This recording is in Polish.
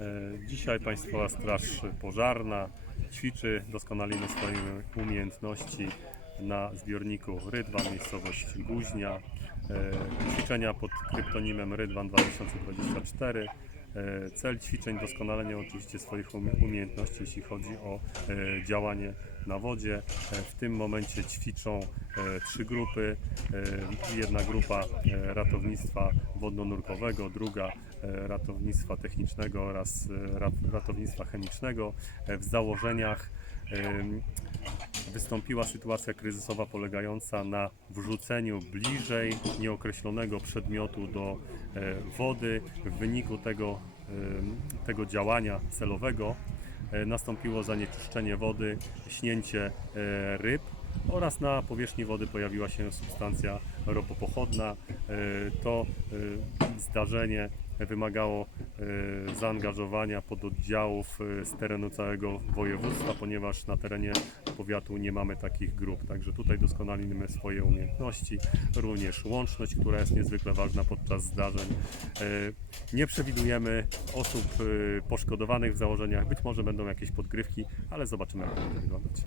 E, Dzisiaj Państwowa Straż Pożarna ćwiczy, doskonalimy swoje umiejętności na zbiorniku Rydwan, miejscowość Guźnia. E, Ćwiczenia pod kryptonimem Rydwan 2024. E, Cel ćwiczeń doskonalenie oczywiście swoich umie- umiejętności, jeśli chodzi o e, działanie na wodzie. E, W tym momencie ćwiczą trzy grupy. Jedna grupa ratownictwa wodno-nurkowego, druga ratownictwa technicznego oraz ra- ratownictwa chemicznego. W założeniach wystąpiła sytuacja kryzysowa polegająca na wrzuceniu bliżej nieokreślonego przedmiotu do e, wody. W wyniku tego, em, tego działania celowego e, nastąpiło zanieczyszczenie wody, śnięcie e, ryb oraz na powierzchni wody pojawiła się substancja ropopochodna. E, To e, zdarzenie wymagało e, zaangażowania pododdziałów z terenu całego województwa, ponieważ na terenie powiatu nie mamy takich grup. Także tutaj doskonalimy swoje umiejętności, również łączność, która jest niezwykle ważna podczas zdarzeń. Nie przewidujemy osób poszkodowanych w założeniach, być może będą jakieś podgrywki, ale zobaczymy jak to będzie wyglądać.